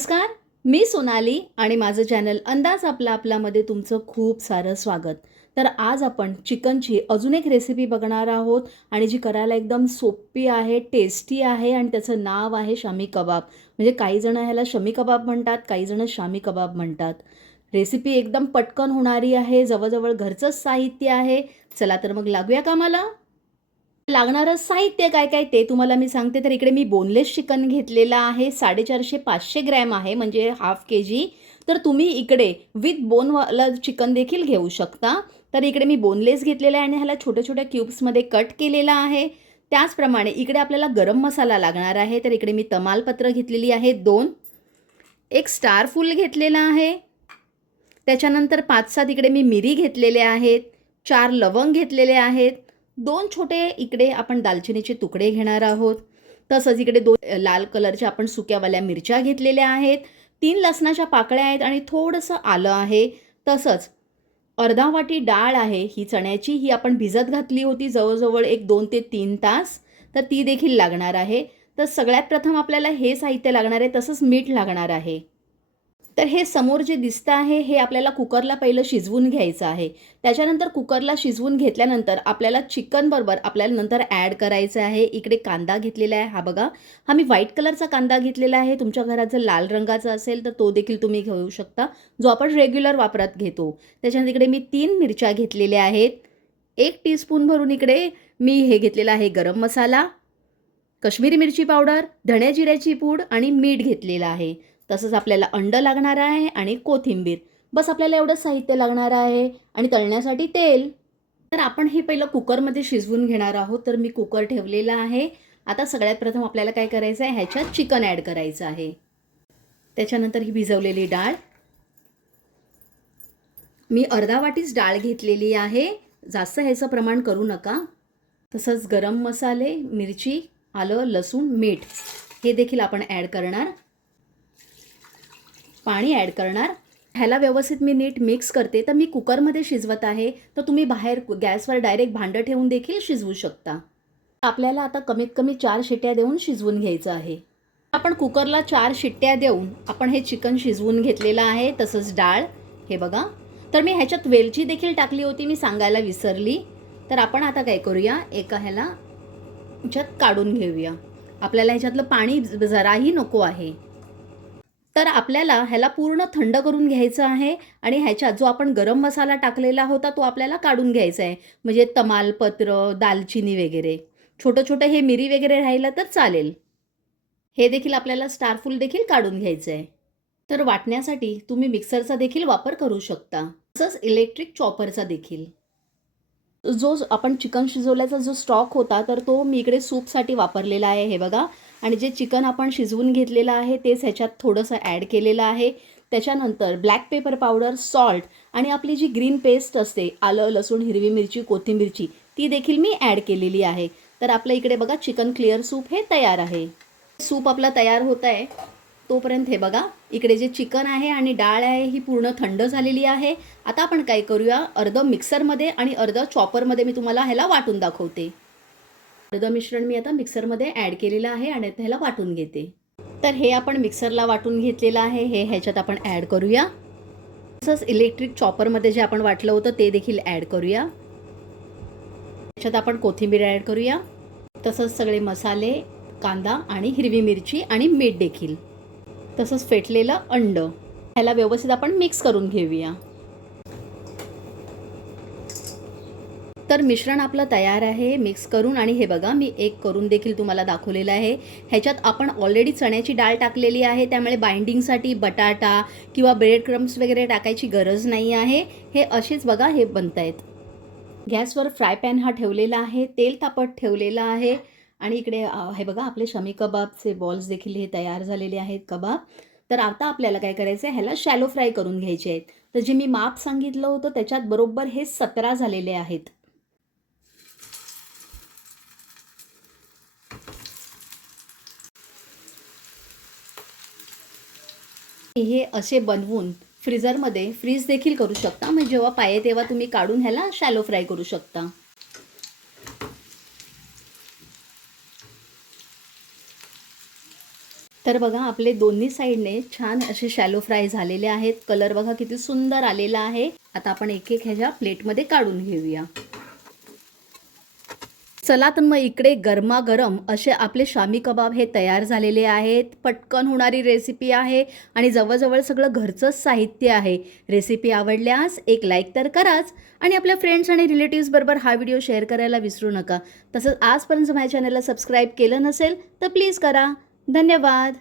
नमस्कार, मी सोनाली आणि माझं चॅनल अंदाज आपला मध्ये तुमचं खूप सारं स्वागत. तर आज आपण चिकनची अजून एक रेसिपी बघणार आहोत आणि जी करायला एकदम सोपी आहे, टेस्टी आहे आणि त्याचं नाव आहे शामी कबाब. म्हणजे काही जण ह्याला शमी कबाब म्हणतात, काही जण शामी कबाब म्हणतात. रेसिपी एकदम पटकन होणारी आहे, जवळजवळ घरचंच साहित्य आहे. चला तर मग लागूया कामाला. लागणारं साहित्य काय काय ते तुम्हाला मी सांगते. तर इकडे मी बोनलेस चिकन घेतलेलं आहे, 450-500 ग्रॅम आहे, म्हणजे हाफ के-जी. तर तुम्ही इकडे विथ बोनवालं चिकन देखील घेऊ शकता. तर इकडे मी बोनलेस घेतलेला आहे आणि ह्याला छोट्या छोट्या क्यूब्समध्ये कट केलेला आहे. त्याचप्रमाणे इकडे आपल्याला गरम मसाला लागणार आहे. तर इकडे मी तमालपत्र घेतलेली आहे 2, एक स्टार फूल घेतलेला आहे, त्याच्यानंतर 5-7 इकडे मी मिरी घेतलेले आहेत, 4 लवंग घेतलेले आहेत, 2 छोटे इकडे आपण दालचिनीचे तुकडे घेणार आहोत. तसंच इकडे 2 लाल कलरच्या आपण सुक्यावाल्या मिरच्या घेतलेल्या आहेत, 3 लसणाच्या पाकळ्या आहेत आणि थोडंसं आलं आहे. तसंच अर्धा वाटी डाळ आहे ही चण्याची, ही आपण भिजत घातली होती जवळजवळ एक 2 ते 3 तास, तर ती देखील लागणार आहे. तर सगळ्यात प्रथम आपल्याला हे साहित्य लागणार आहे, तसंच मीठ लागणार आहे. तर हे समोर जे दिसतं आहे हे आपल्याला कुकरला पहिलं शिजवून घ्यायचं आहे. त्याच्यानंतर कुकरला शिजवून घेतल्यानंतर आपल्याला चिकनबरोबर आपल्याला नंतर ॲड करायचं आहे. इकडे कांदा घेतलेला आहे, हा बघा. हा मी व्हाईट कलरचा कांदा घेतलेला आहे. तुमच्या घरात जर लाल रंगाचा असेल तर तो देखील तुम्ही घेऊ शकता, जो आपण रेग्युलर वापरात घेतो. त्याच्यानंतर इकडे मी 3 मिरच्या घेतलेल्या आहेत. 1 टीस्पून भरून इकडे मी हे घेतलेला आहे गरम मसाला, काश्मीरी मिरची पावडर, धण्या जिऱ्याची पूड आणि मीठ घेतलेलं आहे. तसंच आपल्याला अंडं लागणार आहे आणि कोथिंबीर. बस आपल्याला एवढंच साहित्य लागणार आहे आणि तळण्यासाठी तेल. तर आपण हे पहिलं कुकरमध्ये शिजवून घेणार आहोत. तर मी कुकर ठेवलेला आहे. आता सगळ्यात प्रथम आपल्याला काय करायचं आहे, ह्याच्यात चिकन ॲड करायचं आहे. त्याच्यानंतर ही भिजवलेली डाळ, मी अर्धा वाटीच डाळ घेतलेली आहे, जास्त ह्याचं प्रमाण करू नका. तसंच गरम मसाले, मिरची, आलं, लसूण, मीठ हे देखील आपण ॲड करणार. पाणी ॲड करणार. ह्याला व्यवस्थित मी नीट मिक्स करते. तर मी कुकरमध्ये शिजवत आहे, तर तुम्ही बाहेर गॅसवर डायरेक्ट भांडं ठेवून देखील शिजवू शकता. आपल्याला आता कमीत कमी 4 शिट्ट्या देऊन शिजवून घ्यायचं आहे. आपण कुकरला 4 शिट्ट्या देऊन आपण हे चिकन शिजवून घेतलेलं आहे. तसंच डाळ, हे बघा. तर मी ह्याच्यात वेलची देखील टाकली होती, मी सांगायला विसरली. तर आपण आता काय करूया, एका ह्याला ह्याच्यात काढून घेऊया. आपल्याला ह्याच्यातलं पाणी जराही नको आहे. तर आपल्याला ह्याला पूर्ण थंड करून घ्यायचं आहे आणि ह्याच्यात जो आपण गरम मसाला टाकलेला होता तो आपल्याला काढून घ्यायचा आहे. म्हणजे तमालपत्र, दालचिनी वगैरे, छोटं छोटं हे मिरी वगैरे राहिलं तर चालेल. हे देखील आपल्याला स्टारफूल देखील काढून घ्यायचं आहे. तर वाटण्यासाठी तुम्ही मिक्सरचा देखील वापर करू शकता, तसंच इलेक्ट्रिक चॉपरचा देखील. जो आपण चिकन शिजवल्याचा जो स्टॉक होता तर तो मी इकडे सूपसाठी वापरलेला आहे, हे बघा. आणि जे चिकन आपण शिजवून घेतलेलं आहे तेच ह्याच्यात थोडंसं ॲड केलेलं आहे. त्याच्यानंतर ब्लॅक पेपर पावडर, सॉल्ट आणि आपली जी ग्रीन पेस्ट असते, आलं, लसूण, हिरवी मिरची, कोथिंबीरची, ती देखील मी ॲड केलेली आहे. तर आपलं इकडे बघा चिकन क्लिअर सूप हे तयार आहे. सूप आपला तयार होत आहे तोपर्यंत हे बघा, इकडे जे चिकन आहे आणि डाळ आहे ही पूर्ण थंड झालेली आहे. आता आपण काय करूया, अर्धं मिक्सरमध्ये आणि अर्धं चॉपरमध्ये मी तुम्हाला ह्याला वाटून दाखवते. अर्धं मिश्रण मी आता मिक्सरमध्ये ॲड केलेलं आहे आणि ह्याला वाटून घेते. तर हे आपण मिक्सरला वाटून घेतलेलं आहे, हे ह्याच्यात आपण ॲड करूया. तसंच इलेक्ट्रिक चॉपरमध्ये जे आपण वाटलं होतं ते देखील ॲड करूया. ह्याच्यात आपण कोथिंबीर ॲड करूया. तसंच सगळे मसाले, कांदा आणि हिरवी मिरची आणि मीठ देखील. तसंच फेटलेलं अंड, ह्याला व्यवस्थित आपण मिक्स करून घेऊया. तर मिश्रण आपलं तयार आहे मिक्स करून. आणि हे बघा, मी एक करून देखील तुम्हाला दाखवलेलं आहे. ह्याच्यात आपण ऑलरेडी चण्याची डाळ टाकलेली आहे, त्यामुळे बाइंडिंगसाठी बटाटा किंवा ब्रेड क्रम्स वगैरे टाकायची गरज नाही आहे. हे असेच बघा हे बनत आहेत. गॅसवर फ्राय पॅन हा ठेवलेला आहे, तेल तापत ठेवलेलं आहे. आणि इकडे हे बघा, आपले शमी कबाबचे बॉल्स देखील हे तयार झालेले आहेत कबाब. तर आता आपल्याला काय करायचं आहे, ह्याला शॅलो फ्राय करून घ्यायचे आहेत. तर जे मी माप सांगितलं होतं त्याच्यात बरोबर हे 17 झालेले आहेत. हे असे बनवून फ्रीजरमध्ये फ्रीज देखील करू शकता, म्हणजे जेव्हा पाहिजे तेव्हा तुम्ही काढून ह्याला शॅलो फ्राय करू शकता. तर बघा आपले दोन्ही साईडने छान असे शॅलो फ्राय झालेले आहेत. कलर बघा किती सुंदर आलेला आहे. आता आपण एक एक ह्याच्या प्लेटमध्ये काढून घेऊया. चला तर मग इकडे गरमागरम असे आपले शामी कबाब हे तयार झालेले आहेत. पटकन होणारी रेसिपी आहे आणि जवळजवळ सगळं घरचंच साहित्य आहे. रेसिपी आवडल्यास एक लाईक तर कराच आणि आपल्या फ्रेंड्स आणि रिलेटिव्सबरोबर हा व्हिडिओ शेअर करायला विसरू नका. तसंच आजपर्यंत माझ्या चॅनलला सबस्क्राईब केलं नसेल तर प्लीज करा. धन्यवाद.